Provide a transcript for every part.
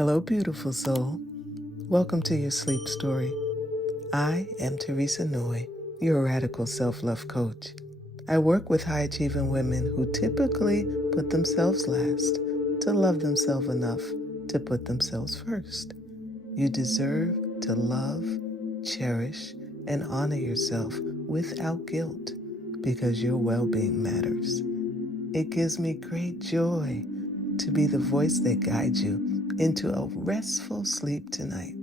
Hello, beautiful soul. Welcome to your sleep story. I am Teresa Noy, your radical self-love coach. I work with high-achieving women who typically put themselves last to love themselves enough to put themselves first. You deserve to love, cherish, and honor yourself without guilt because your well-being matters. It gives me great joy to be the voice that guides you into a restful sleep tonight.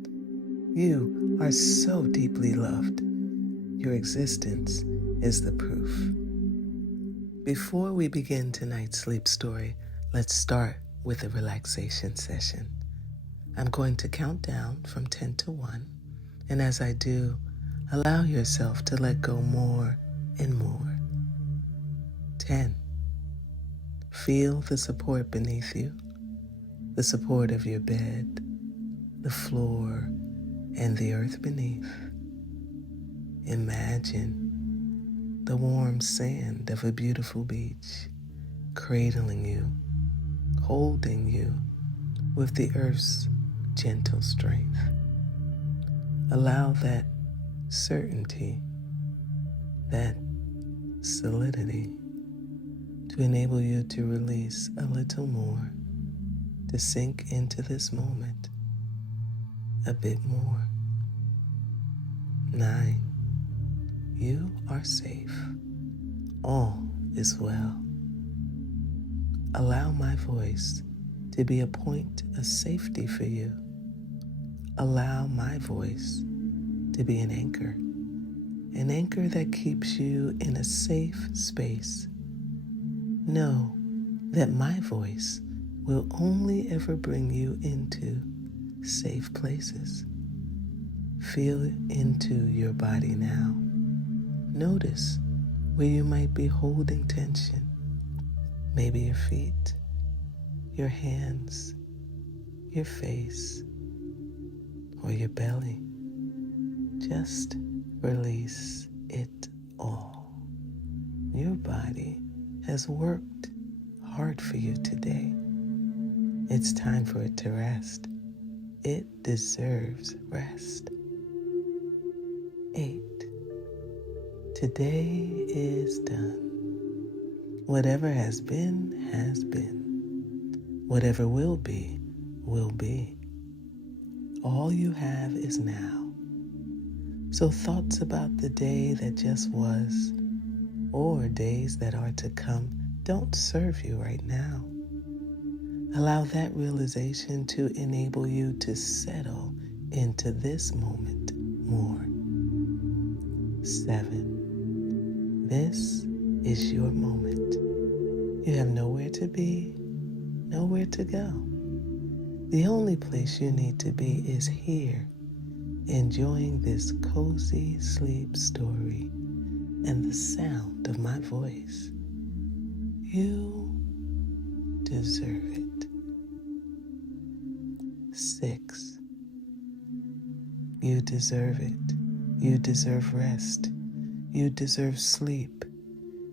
You are so deeply loved. Your existence is the proof. Before we begin tonight's sleep story, let's start with a relaxation session. I'm going to count down from 10 to 1, and as I do, allow yourself to let go more and more. 10. Feel the support beneath you, the support of your bed, the floor, and the earth beneath. Imagine the warm sand of a beautiful beach cradling you, holding you with the earth's gentle strength. Allow that certainty, that solidity to enable you to release a little more, to sink into this moment a bit more. 9. You are safe. All is well. Allow my voice to be a point of safety for you. Allow my voice to be an anchor that keeps you in a safe space. Know that my voice will only ever bring you into safe places. Feel into your body now. Notice where you might be holding tension. Maybe your feet, your hands, your face, or your belly. Just release it all. Your body has worked hard for you today. It's time for it to rest. It deserves rest. 8. Today is done. Whatever has been, has been. Whatever will be, will be. All you have is now. So thoughts about the day that just was, or days that are to come, don't serve you right now. Allow that realization to enable you to settle into this moment more. 7. This is your moment. You have nowhere to be, nowhere to go. The only place you need to be is here, enjoying this cozy sleep story and the sound of my voice. You deserve it. 6. You deserve it. You deserve rest. You deserve sleep.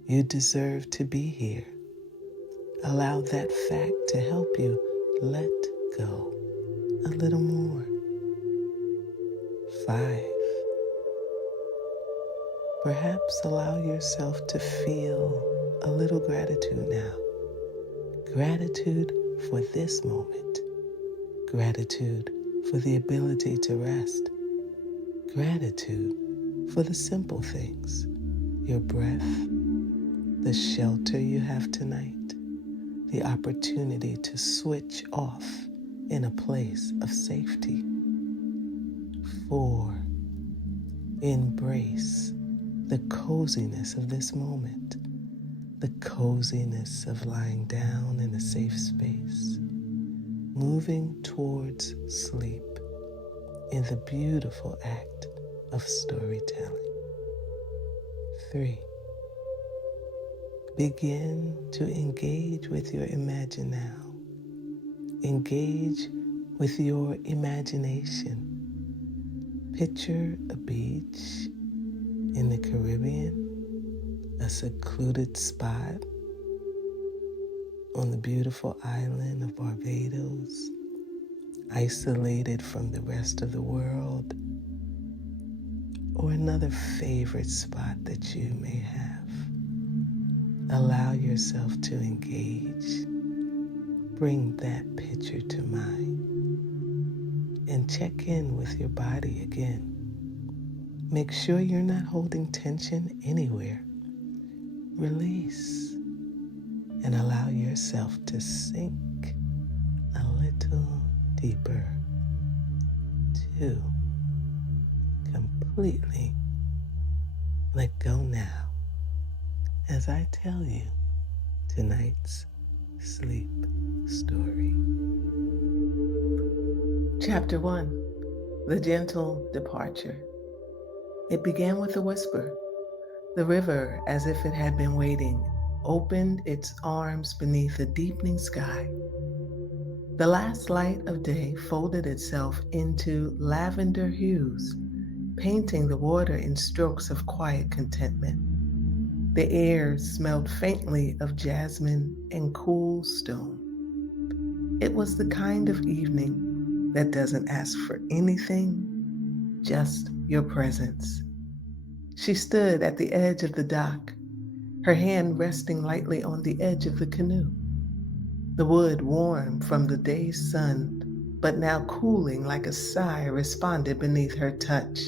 You deserve to be here. Allow that fact to help you let go a little more. 5. Perhaps allow yourself to feel a little gratitude now. Gratitude for this moment. Gratitude for the ability to rest. Gratitude for the simple things. Your breath, the shelter you have tonight, the opportunity to switch off in a place of safety. 4. Embrace the coziness of this moment, the coziness of lying down in a safe space, moving towards sleep in the beautiful act of storytelling. 3. Begin to engage with your imagine now. Engage with your imagination. Picture a beach in the Caribbean, a secluded spot on the beautiful island of Barbados, isolated from the rest of the world, or another favorite spot that you may have. Allow yourself to engage. Bring that picture to mind and check in with your body again. Make sure you're not holding tension anywhere. Release and allow yourself to sink a little deeper to completely let go now as I tell you tonight's sleep story. Chapter 1, The Gentle Departure. It began with a whisper. The river, as if it had been waiting, opened its arms beneath a deepening sky. The last light of day folded itself into lavender hues, painting the water in strokes of quiet contentment. The air smelled faintly of jasmine and cool stone. It was the kind of evening that doesn't ask for anything, just your presence. She stood at the edge of the dock, her hand resting lightly on the edge of the canoe. The wood, warm from the day's sun, but now cooling like a sigh, responded beneath her touch.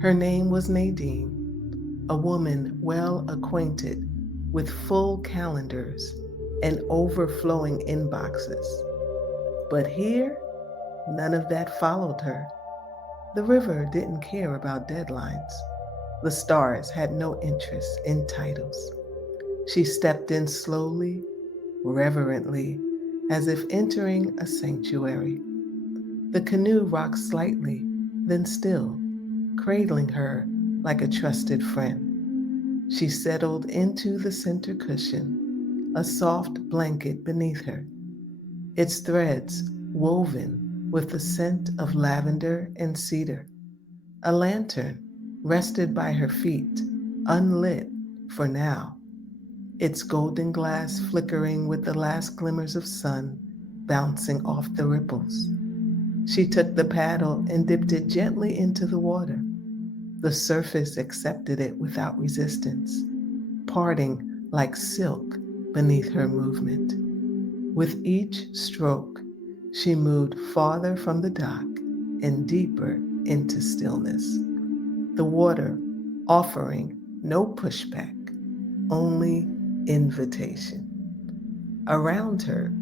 Her name was Nadine, a woman well acquainted with full calendars and overflowing inboxes. But here, none of that followed her. The river didn't care about deadlines. The stars had no interest in titles. She stepped in slowly, reverently, as if entering a sanctuary. The canoe rocked slightly, then still, cradling her like a trusted friend. She settled into the center cushion, a soft blanket beneath her, its threads woven with the scent of lavender and cedar. A lantern rested by her feet, unlit for now, its golden glass flickering with the last glimmers of sun bouncing off the ripples. She took the paddle and dipped it gently into the water. The surface accepted it without resistance, parting like silk beneath her movement. With each stroke, she moved farther from the dock and deeper into stillness. The water offering no pushback, only invitation. Around her,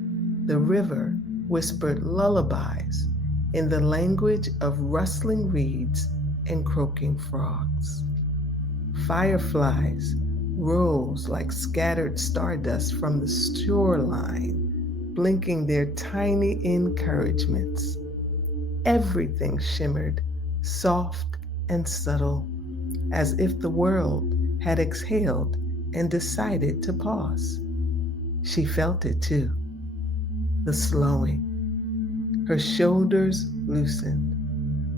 the river whispered lullabies in the language of rustling reeds and croaking frogs. Fireflies rose like scattered stardust from the shoreline, blinking their tiny encouragements. Everything shimmered, soft and subtle, as if the world had exhaled and decided to pause. She felt it too, the slowing. Her shoulders loosened,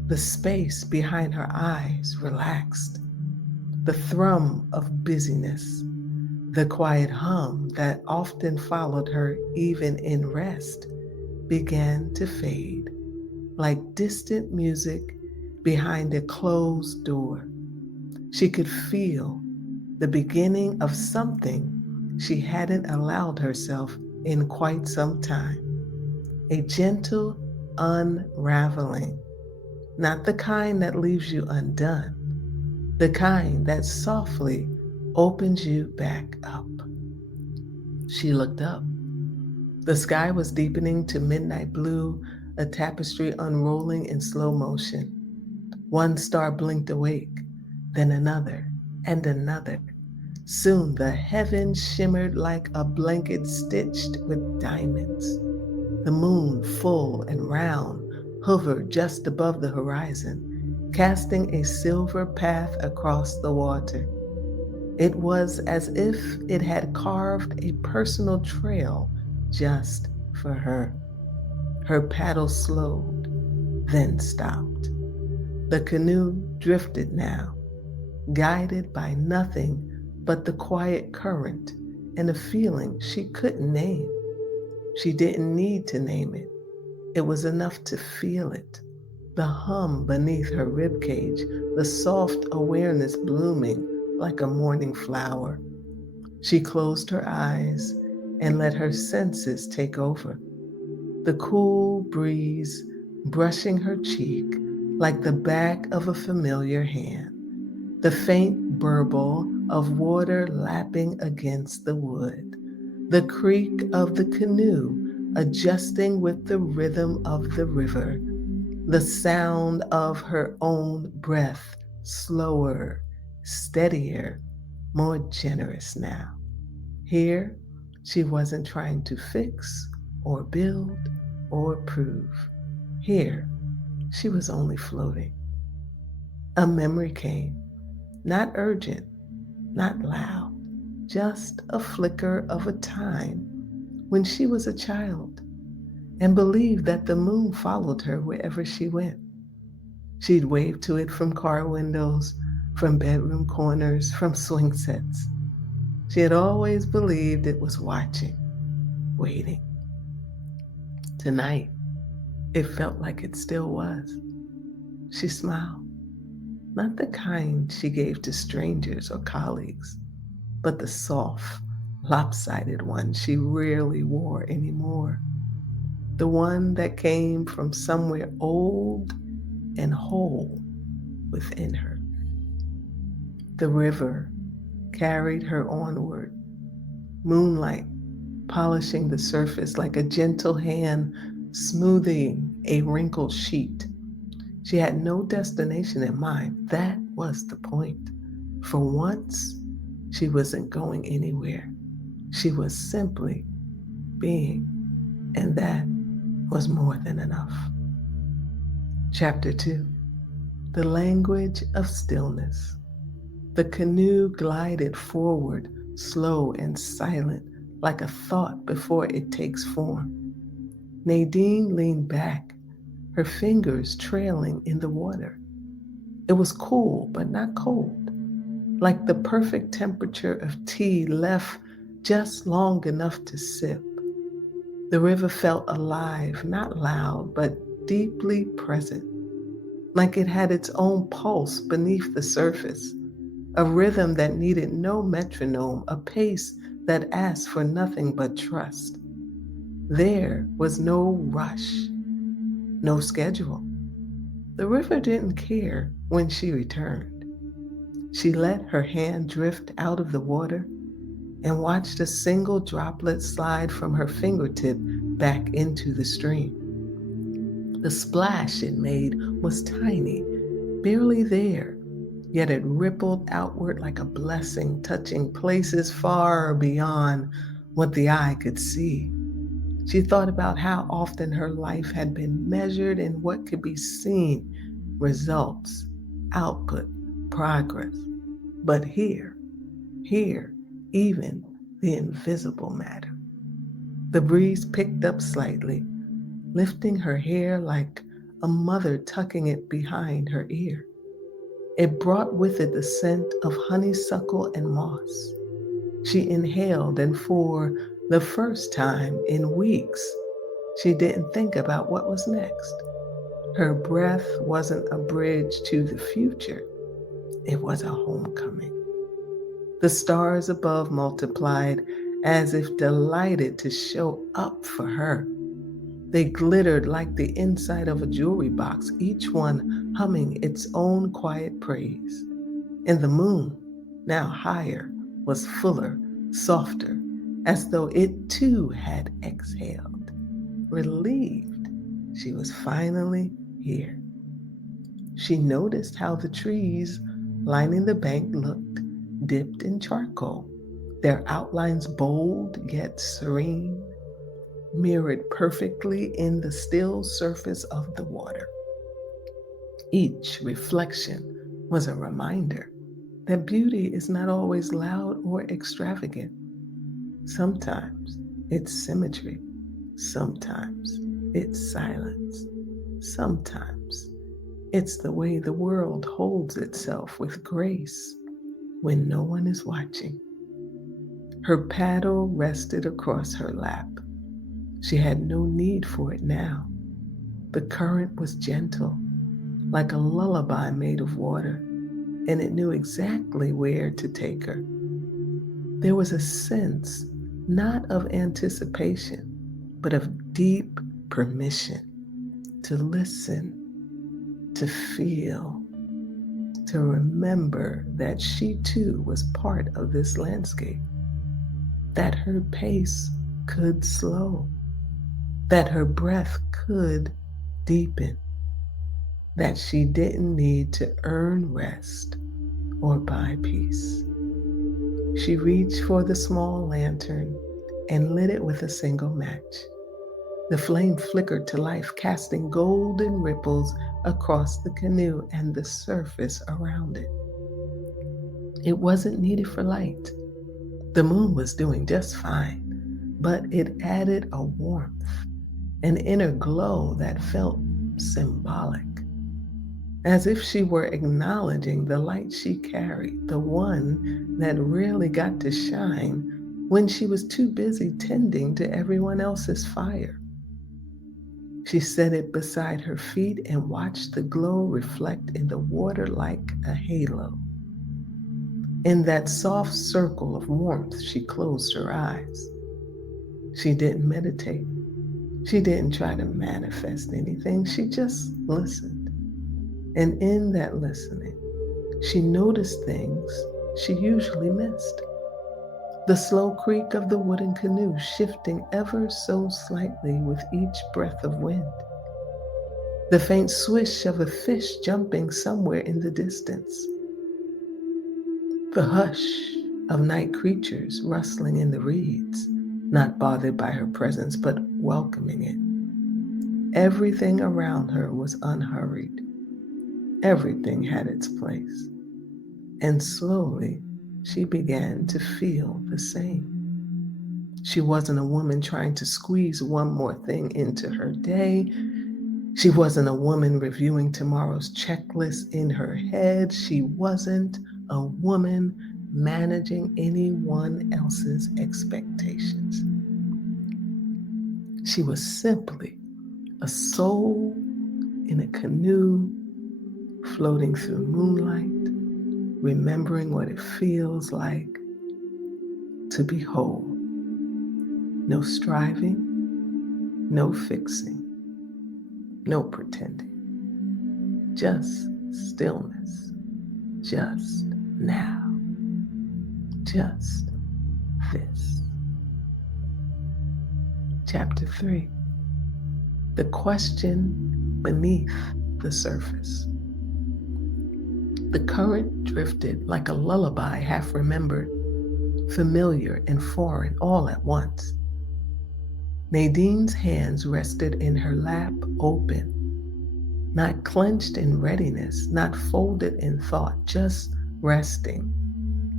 the space behind her eyes relaxed. The thrum of busyness, the quiet hum that often followed her even in rest, began to fade, like distant music behind a closed door. She could feel the beginning of something she hadn't allowed herself in quite some time. A gentle unraveling, not the kind that leaves you undone, the kind that softly opens you back up. She looked up. The sky was deepening to midnight blue, a tapestry unrolling in slow motion. One star blinked awake, then another and another. Soon the heavens shimmered like a blanket stitched with diamonds. The moon, full and round, hovered just above the horizon, casting a silver path across the water. It was as if it had carved a personal trail just for her. Her paddle slowed, then stopped. The canoe drifted now, guided by nothing but the quiet current and a feeling she couldn't name. She didn't need to name it. It was enough to feel it, the hum beneath her ribcage, the soft awareness blooming like a morning flower. She closed her eyes and let her senses take over. The cool breeze brushing her cheek like the back of a familiar hand, the faint burble of water lapping against the wood, the creak of the canoe adjusting with the rhythm of the river, the sound of her own breath, slower, steadier, more generous now. Here, she wasn't trying to fix or build or prove. Here, she was only floating. A memory came, not urgent, not loud, just a flicker of a time when she was a child and believed that the moon followed her wherever she went. She'd wave to it from car windows, from bedroom corners, from swing sets. She had always believed it was watching, waiting. Tonight, it felt like it still was. She smiled, not the kind she gave to strangers or colleagues, but the soft, lopsided one she rarely wore anymore. The one that came from somewhere old and whole within her. The river carried her onward, moonlight polishing the surface like a gentle hand smoothing a wrinkled sheet. She had no destination in mind. That was the point. For once, she wasn't going anywhere. She was simply being, and that was more than enough. Chapter 2. The Language of Stillness. The canoe glided forward, slow and silent, like a thought before it takes form. Nadine leaned back, her fingers trailing in the water. It was cool, but not cold, like the perfect temperature of tea left just long enough to sip. The river felt alive, not loud, but deeply present, like it had its own pulse beneath the surface, a rhythm that needed no metronome, a pace that asked for nothing but trust. There was no rush, no schedule. The river didn't care when she returned. She let her hand drift out of the water and watched a single droplet slide from her fingertip back into the stream. The splash it made was tiny, barely there, yet it rippled outward like a blessing, touching places far beyond what the eye could see. She thought about how often her life had been measured in what could be seen, results, output, progress. But here, even the invisible mattered. The breeze picked up slightly, lifting her hair like a mother tucking it behind her ear. It brought with it the scent of honeysuckle and moss. She inhaled, and for the first time in weeks, she didn't think about what was next. Her breath wasn't a bridge to the future, it was a homecoming. The stars above multiplied as if delighted to show up for her. They glittered like the inside of a jewelry box, each one humming its own quiet praise. And the moon, now higher, was fuller, softer, as though it too had exhaled. Relieved, she was finally here. She noticed how the trees lining the bank looked dipped in charcoal, their outlines bold yet serene, mirrored perfectly in the still surface of the water. Each reflection was a reminder that beauty is not always loud or extravagant. Sometimes it's symmetry, sometimes it's silence, sometimes it's the way the world holds itself with grace when no one is watching. Her paddle rested across her lap. She had no need for it now. The current was gentle, like a lullaby made of water, and it knew exactly where to take her. There was a sense not of anticipation, but of deep permission to listen, to feel, to remember that she too was part of this landscape, that her pace could slow, that her breath could deepen, that she didn't need to earn rest or buy peace. She reached for the small lantern and lit it with a single match. The flame flickered to life, casting golden ripples across the canoe and the surface around it. It wasn't needed for light. The moon was doing just fine, but it added a warmth, an inner glow that felt symbolic, as if she were acknowledging the light she carried, the one that rarely got to shine when she was too busy tending to everyone else's fire. She set it beside her feet and watched the glow reflect in the water like a halo. In that soft circle of warmth, she closed her eyes. She didn't meditate. She didn't try to manifest anything. She just listened. And in that listening, she noticed things she usually missed. The slow creak of the wooden canoe shifting ever so slightly with each breath of wind. The faint swish of a fish jumping somewhere in the distance. The hush of night creatures rustling in the reeds, not bothered by her presence, but welcoming it. Everything around her was unhurried. Everything had its place. And slowly, she began to feel the same. She wasn't a woman trying to squeeze one more thing into her day. She wasn't a woman reviewing tomorrow's checklist in her head. She wasn't a woman managing anyone else's expectations. She was simply a soul in a canoe floating through moonlight, remembering what it feels like to be whole. No striving, no fixing, no pretending. Just stillness, just now, just this. Chapter 3. The question beneath the surface. The current drifted like a lullaby, half remembered, familiar and foreign all at once. Nadine's hands rested in her lap, open, not clenched in readiness, not folded in thought, just resting,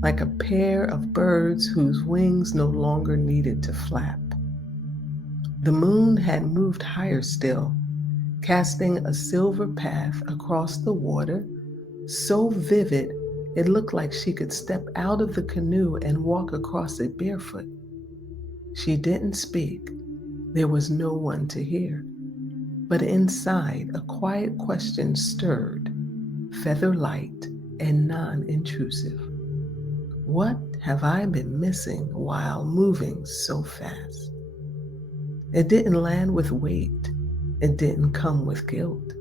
like a pair of birds whose wings no longer needed to flap. The moon had moved higher still, casting a silver path across the water, so vivid it looked like she could step out of the canoe and walk across it barefoot. She didn't speak. There was no one to hear. But inside, a quiet question stirred, feather light and non-intrusive. What have I been missing while moving so fast? It didn't land with weight. It didn't come with guilt.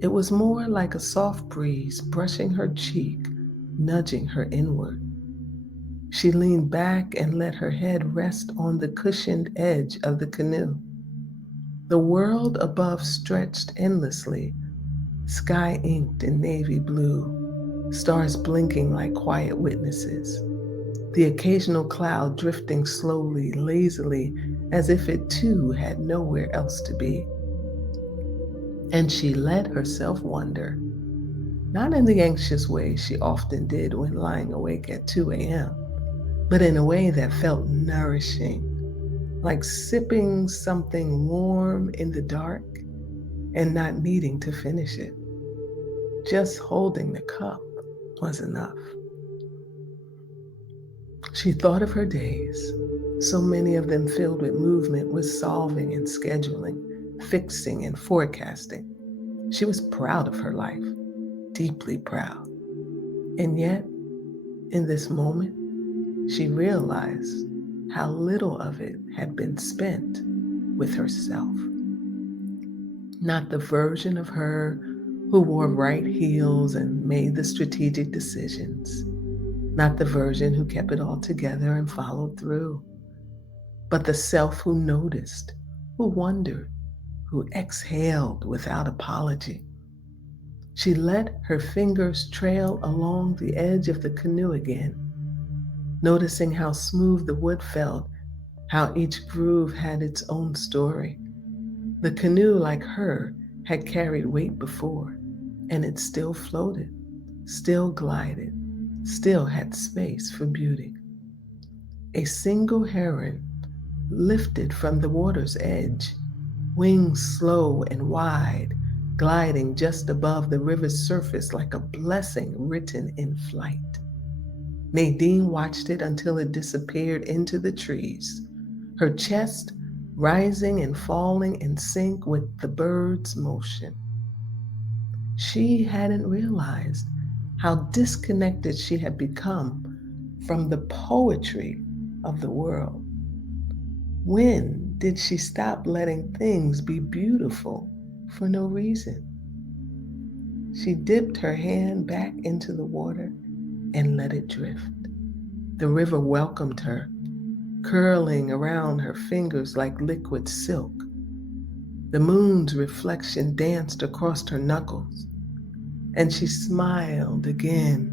It was more like a soft breeze brushing her cheek, nudging her inward. She leaned back and let her head rest on the cushioned edge of the canoe. The world above stretched endlessly, sky inked in navy blue, stars blinking like quiet witnesses, the occasional cloud drifting slowly, lazily, as if it too had nowhere else to be. And she let herself wonder, not in the anxious way she often did when lying awake at 2 a.m., but in a way that felt nourishing, like sipping something warm in the dark and not needing to finish it. Just holding the cup was enough. She thought of her days, so many of them filled with movement, with solving and scheduling, fixing and forecasting. She was proud of her life, deeply proud. And yet, in this moment, she realized how little of it had been spent with herself. Not the version of her who wore right heels and made the strategic decisions. Not the version who kept it all together and followed through, but the self who noticed, who wondered, who exhaled without apology. She let her fingers trail along the edge of the canoe again, noticing how smooth the wood felt, how each groove had its own story. The canoe, like her, had carried weight before, and it still floated, still glided, still had space for beauty. A single heron lifted from the water's edge, wings slow and wide, gliding just above the river's surface like a blessing written in flight. Nadine watched it until it disappeared into the trees, her chest rising and falling in sync with the bird's motion. She hadn't realized how disconnected she had become from the poetry of the world. When did she stop letting things be beautiful for no reason? She dipped her hand back into the water and let it drift. The river welcomed her, curling around her fingers like liquid silk. The moon's reflection danced across her knuckles, and she smiled again.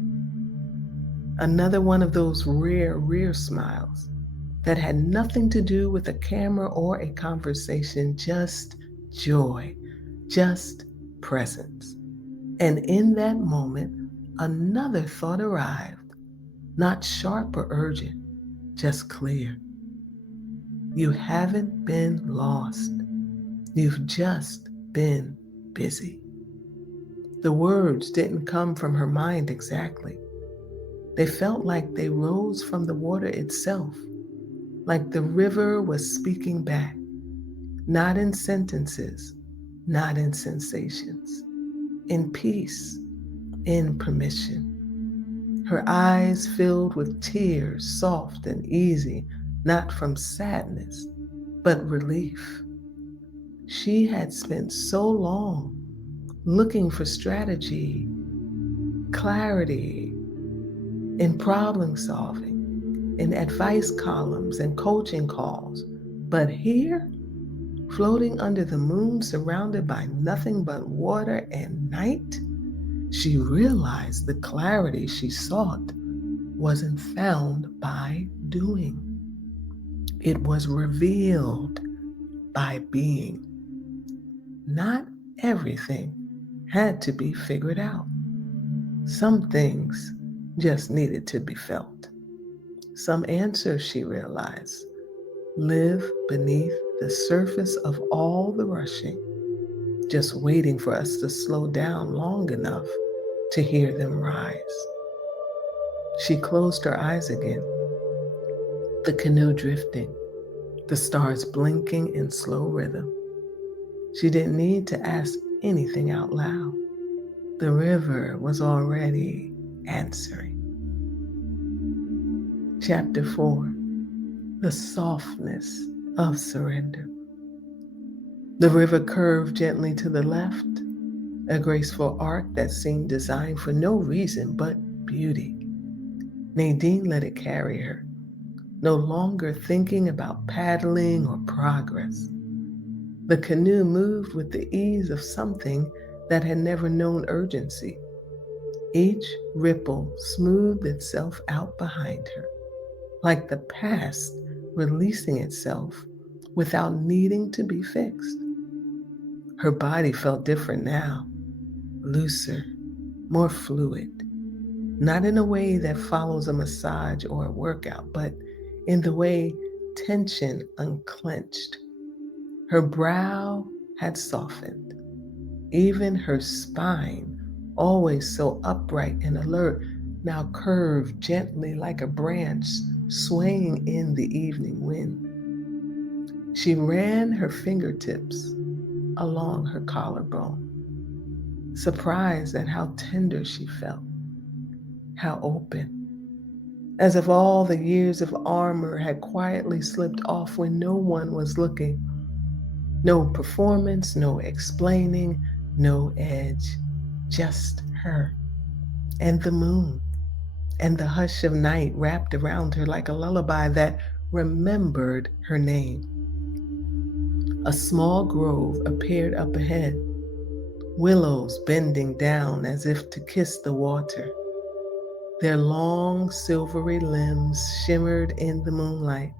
Another one of those rare smiles that had nothing to do with a camera or a conversation, just joy, just presence. And in that moment, another thought arrived, not sharp or urgent, just clear. You haven't been lost. You've just been busy. The words didn't come from her mind exactly. They felt like they rose from the water itself, like the river was speaking back, not in sentences, not in sensations, in peace, in permission. Her eyes filled with tears, soft and easy, not from sadness, but relief. She had spent so long looking for strategy, clarity in problem solving, in advice columns and coaching calls. But here, floating under the moon, surrounded by nothing but water and night, she realized the clarity she sought wasn't found by doing. It was revealed by being. Not everything had to be figured out. Some things just needed to be felt. Some answers, she realized, live beneath the surface of all the rushing, just waiting for us to slow down long enough to hear them rise. She closed her eyes again, the canoe drifting, the stars blinking in slow rhythm. She didn't need to ask anything out loud. The river was already answering. Chapter 4, The Softness of Surrender. The river curved gently to the left, a graceful arc that seemed designed for no reason but beauty. Nadine let it carry her, no longer thinking about paddling or progress. The canoe moved with the ease of something that had never known urgency. Each ripple smoothed itself out behind her, like the past releasing itself without needing to be fixed. Her body felt different now, looser, more fluid, not in a way that follows a massage or a workout, but in the way tension unclenched. Her brow had softened. Even her spine, always so upright and alert, now curved gently like a branch swaying in the evening wind. She ran her fingertips along her collarbone, surprised at how tender she felt, how open, as if all the years of armor had quietly slipped off when no one was looking. No performance, no explaining, no edge, just her and the moon and the hush of night wrapped around her like a lullaby that remembered her name. A small grove appeared up ahead, willows bending down as if to kiss the water. Their long silvery limbs shimmered in the moonlight,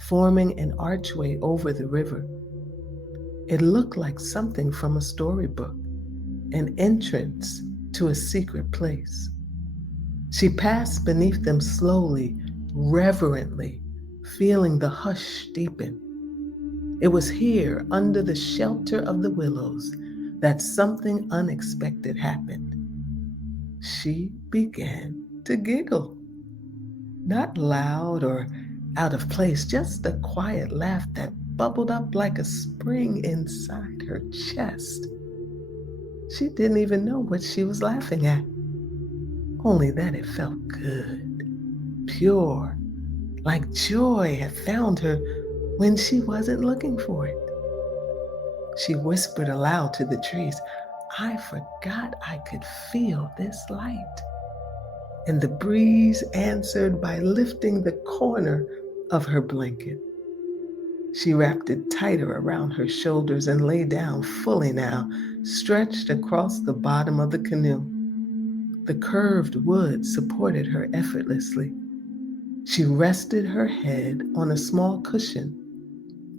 forming an archway over the river. It looked like something from a storybook, an entrance to a secret place. She passed beneath them slowly, reverently, feeling the hush deepen. It was here, under the shelter of the willows, that something unexpected happened. She began to giggle. Not loud or out of place, just a quiet laugh that bubbled up like a spring inside her chest. She didn't even know what she was laughing at, only that it felt good, pure, like joy had found her when she wasn't looking for it. She whispered aloud to the trees, "I forgot I could feel this light." And the breeze answered by lifting the corner of her blanket. She wrapped it tighter around her shoulders and lay down fully now, stretched across the bottom of the canoe. The curved wood supported her effortlessly. She rested her head on a small cushion,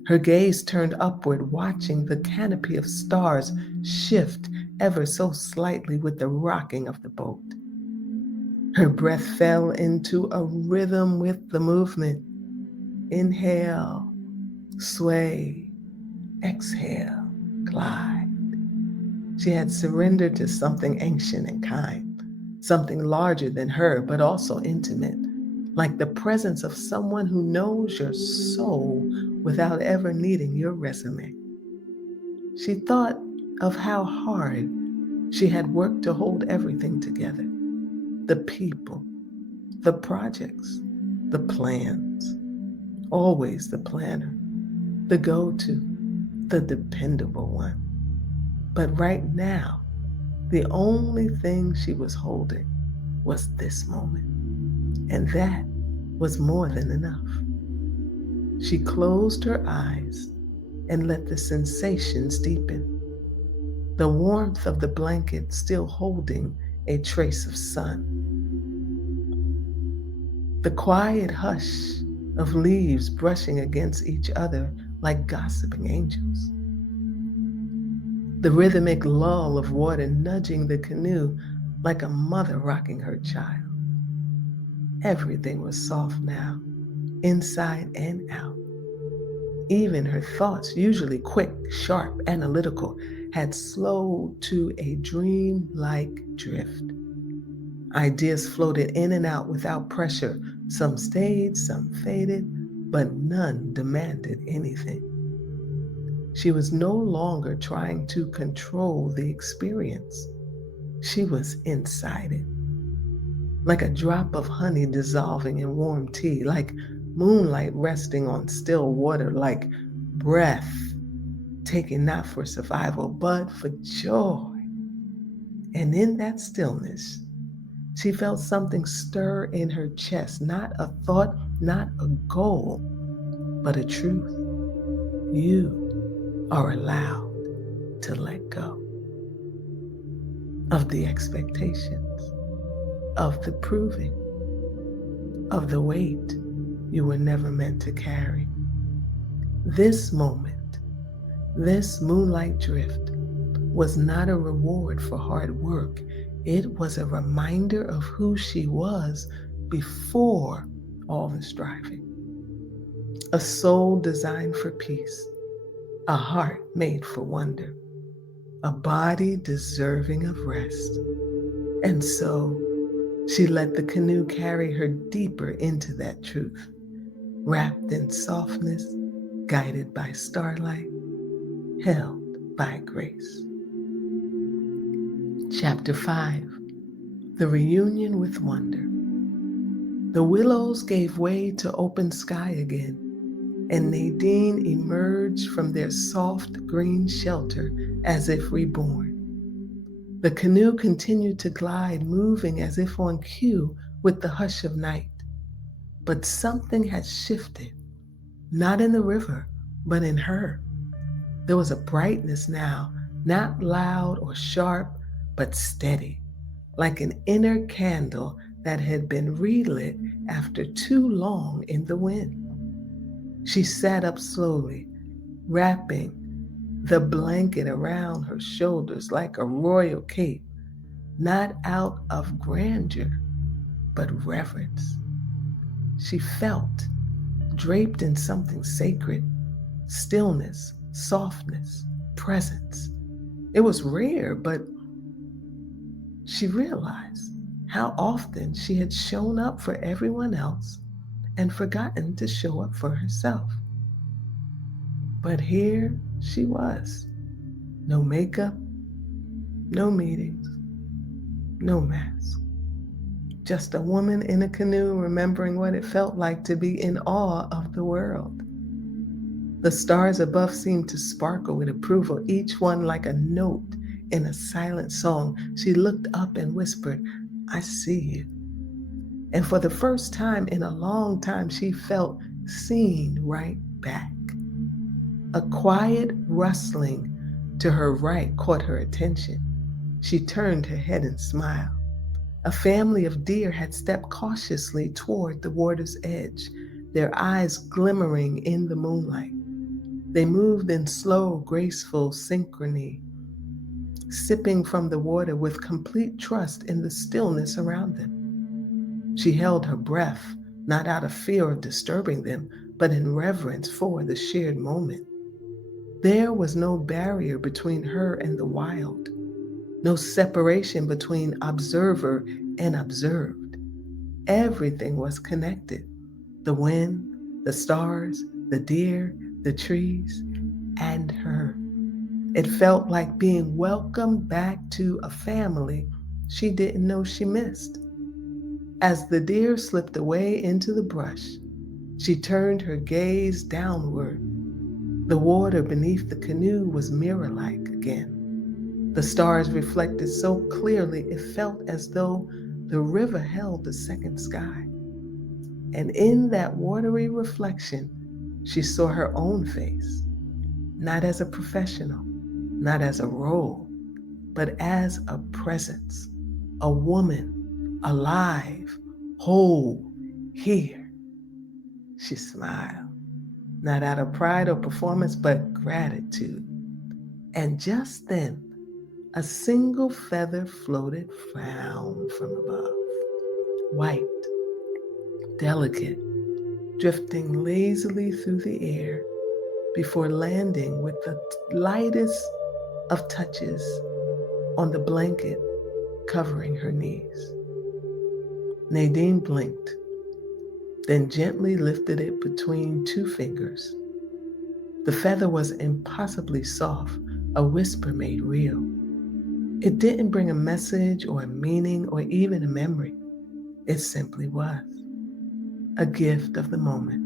her gaze turned upward, watching the canopy of stars shift ever so slightly with the rocking of the boat. Her breath fell into a rhythm with the movement. Inhale, sway, exhale, glide. She had surrendered to something ancient and kind, something larger than her, but also intimate, like the presence of someone who knows your soul without ever needing your resume. She thought of how hard she had worked to hold everything together: the people, the projects, the plans, always the planner, the go to, the dependable one. But right now, the only thing she was holding was this moment. And that was more than enough. She closed her eyes and let the sensations deepen. The warmth of the blanket still holding a trace of sun. The quiet hush of leaves brushing against each other like gossiping angels. The rhythmic lull of water nudging the canoe like a mother rocking her child. Everything was soft now, inside and out. Even her thoughts, usually quick, sharp, analytical, had slowed to a dream-like drift. Ideas floated in and out without pressure. Some stayed, some faded, but none demanded anything. She was no longer trying to control the experience. She was inside it, like a drop of honey dissolving in warm tea, like moonlight resting on still water, like breath taken not for survival, but for joy. And in that stillness, she felt something stir in her chest, not a thought, not a goal, but a truth. You are allowed to let go of the expectations, of the proving, of the weight you were never meant to carry. This moment, this moonlight drift, was not a reward for hard work. It was a reminder of who she was before all the striving. A soul designed for peace, a heart made for wonder, a body deserving of rest. And so she let the canoe carry her deeper into that truth, wrapped in softness, guided by starlight, held by grace. Chapter 5. The Reunion with Wonder. The willows gave way to open sky again, and Nadine emerged from their soft green shelter as if reborn. The canoe continued to glide, moving as if on cue with the hush of night. But something had shifted, not in the river, but in her. There was a brightness now, not loud or sharp, but steady, like an inner candle that had been relit after too long in the wind. She sat up slowly, wrapping the blanket around her shoulders like a royal cape, not out of grandeur, but reverence. She felt draped in something sacred, stillness, softness, presence. It was rare, but she realized how often she had shown up for everyone else and forgotten to show up for herself. But here she was. No makeup, no meetings, no mask. Just a woman in a canoe remembering what it felt like to be in awe of the world. The stars above seemed to sparkle with approval, each one like a note in a silent song. She looked up and whispered, "I see you." And for the first time in a long time, she felt seen right back. A quiet rustling to her right caught her attention. She turned her head and smiled. A family of deer had stepped cautiously toward the water's edge, their eyes glimmering in the moonlight. They moved in slow, graceful synchrony, sipping from the water with complete trust in the stillness around them. She held her breath, not out of fear of disturbing them, but in reverence for the shared moment. There was no barrier between her and the wild, no separation between observer and observed. Everything was connected: the wind, the stars, the deer, the trees, and her. It felt like being welcomed back to a family she didn't know she missed. As the deer slipped away into the brush, she turned her gaze downward. The water beneath the canoe was mirror-like again. The stars reflected so clearly it felt as though the river held a second sky. And in that watery reflection, she saw her own face, not as a professional, not as a role, but as a presence, a woman, alive, whole, here. She smiled, not out of pride or performance, but gratitude. And just then, a single feather floated down from above, white, delicate, drifting lazily through the air before landing with the lightest of touches on the blanket covering her knees. Nadine blinked, then gently lifted it between two fingers. The feather was impossibly soft, a whisper made real. It didn't bring a message or a meaning or even a memory. It simply was a gift of the moment,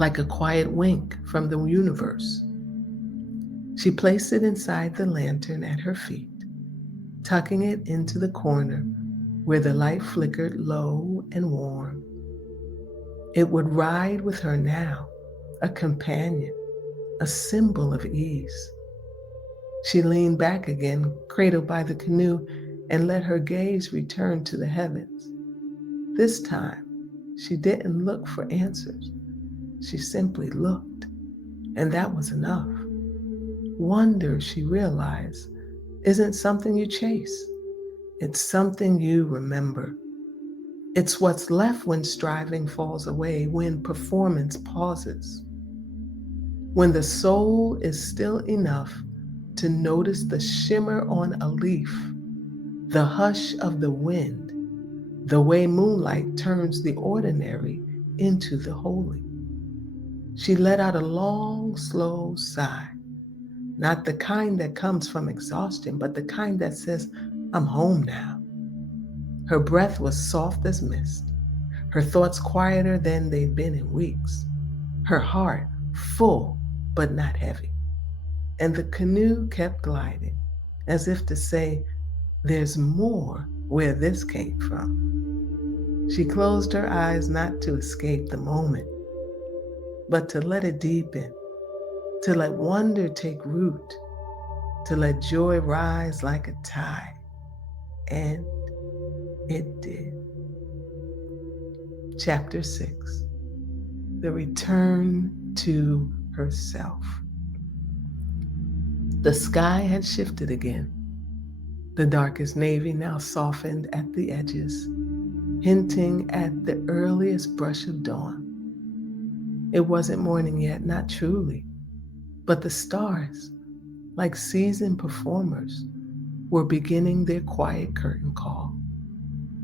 like a quiet wink from the universe. She placed it inside the lantern at her feet, tucking it into the corner where the light flickered low and warm. It would ride with her now, a companion, a symbol of ease. She leaned back again, cradled by the canoe, and let her gaze return to the heavens. This time, she didn't look for answers. She simply looked, and that was enough. Wonder, she realized, isn't something you chase. It's something you remember. It's what's left when striving falls away, when performance pauses. When the soul is still enough to notice the shimmer on a leaf, the hush of the wind, the way moonlight turns the ordinary into the holy. She let out a long, slow sigh, Not the kind that comes from exhaustion, but the kind that says, I'm home now. Her breath was soft as mist, her thoughts quieter than they'd been in weeks, her heart full but not heavy. And the canoe kept gliding, as if to say, there's more where this came from. She closed her eyes not to escape the moment, but to let it deepen, to let wonder take root, to let joy rise like a tide. And it did. Chapter 6. The Return to Herself. The sky had shifted again. The darkest navy now softened at the edges, hinting at the earliest brush of dawn. It wasn't morning yet, not truly, but the stars, like seasoned performers, were beginning their quiet curtain call.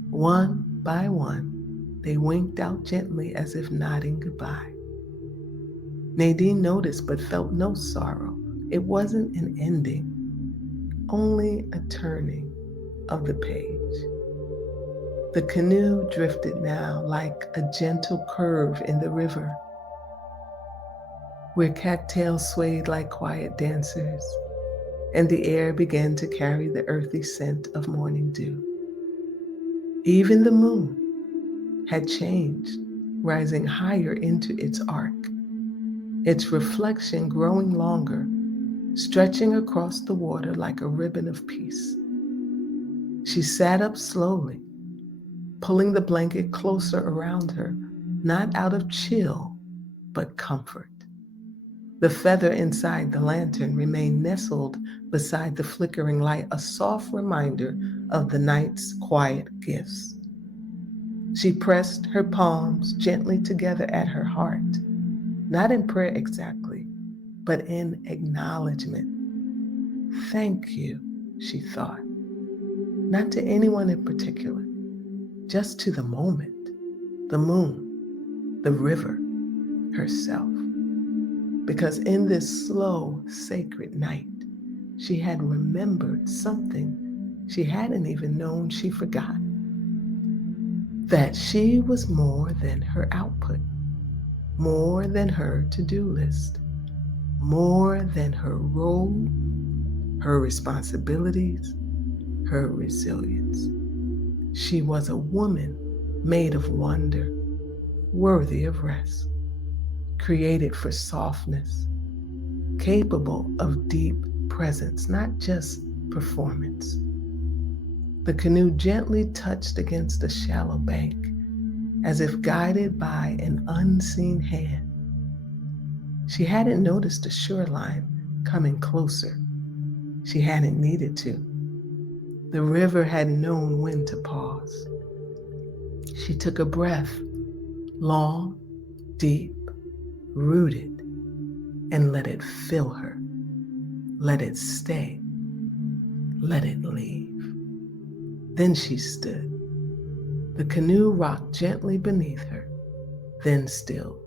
One by one, they winked out gently as if nodding goodbye. Nadine noticed but felt no sorrow. It wasn't an ending, only a turning of the page. The canoe drifted now like a gentle curve in the river, where cattails swayed like quiet dancers, and the air began to carry the earthy scent of morning dew. Even the moon had changed, rising higher into its arc, its reflection growing longer, stretching across the water like a ribbon of peace. She sat up slowly, pulling the blanket closer around her, not out of chill, but comfort. The feather inside the lantern remained nestled beside the flickering light, a soft reminder of the night's quiet gifts. She pressed her palms gently together at her heart, not in prayer exactly, but in acknowledgement. Thank you, she thought, not to anyone in particular, just to the moment, the moon, the river, herself. Because in this slow, sacred night, she had remembered something she hadn't even known she forgot. That she was more than her output, more than her to-do list, more than her role, her responsibilities, her resilience. She was a woman made of wonder, worthy of rest, created for softness, capable of deep presence, not just performance. The canoe gently touched against a shallow bank, as if guided by an unseen hand. She hadn't noticed the shoreline coming closer. She hadn't needed to. The river had known when to pause. She took a breath, long, deep, rooted, and let it fill her. Let it stay. Let it leave. Then she stood. The canoe rocked gently beneath her, then stilled.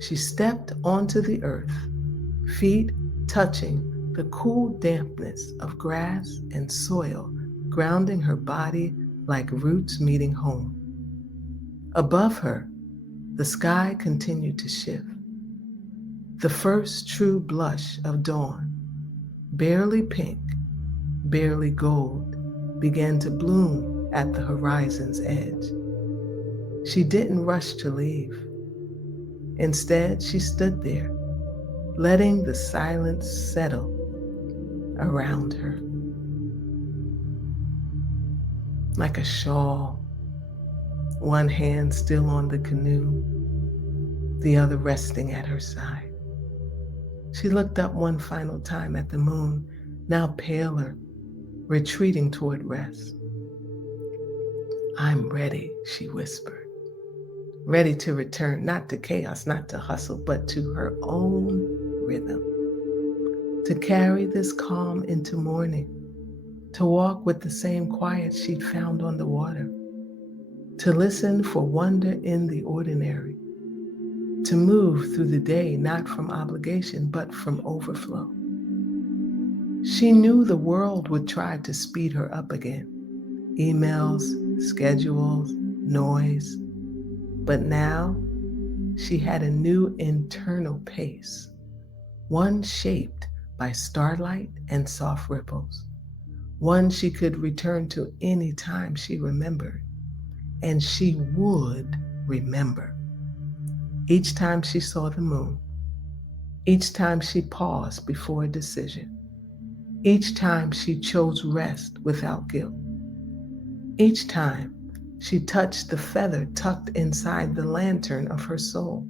She stepped onto the earth, feet touching the cool dampness of grass and soil, grounding her body like roots meeting home. Above her, the sky continued to shift. The first true blush of dawn, barely pink, barely gold, began to bloom at the horizon's edge. She didn't rush to leave. Instead, she stood there, letting the silence settle around her. Like a shawl, one hand still on the canoe, the other resting at her side. She looked up one final time at the moon, now paler, retreating toward rest. I'm ready, she whispered, ready to return, not to chaos, not to hustle, but to her own rhythm, to carry this calm into morning, to walk with the same quiet she'd found on the water, to listen for wonder in the ordinary, to move through the day not from obligation, but from overflow. She knew the world would try to speed her up again. Emails, schedules, noise. But now she had a new internal pace, one shaped by starlight and soft ripples, one she could return to any time she remembered. And she would remember. Each time she saw the moon, each time she paused before a decision, each time she chose rest without guilt, each time she touched the feather tucked inside the lantern of her soul,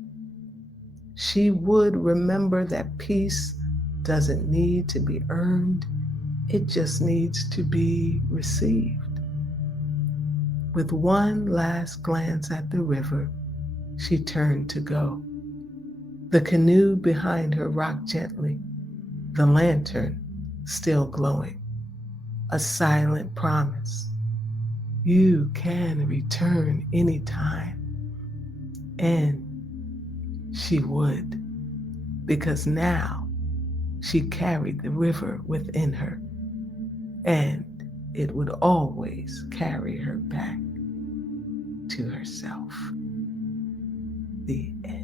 she would remember that peace doesn't need to be earned, it just needs to be received. With one last glance at the river, she turned to go. The canoe behind her rocked gently, the lantern still glowing. A silent promise. You can return anytime. And she would, because now she carried the river within her, and it would always carry her back to herself. The end.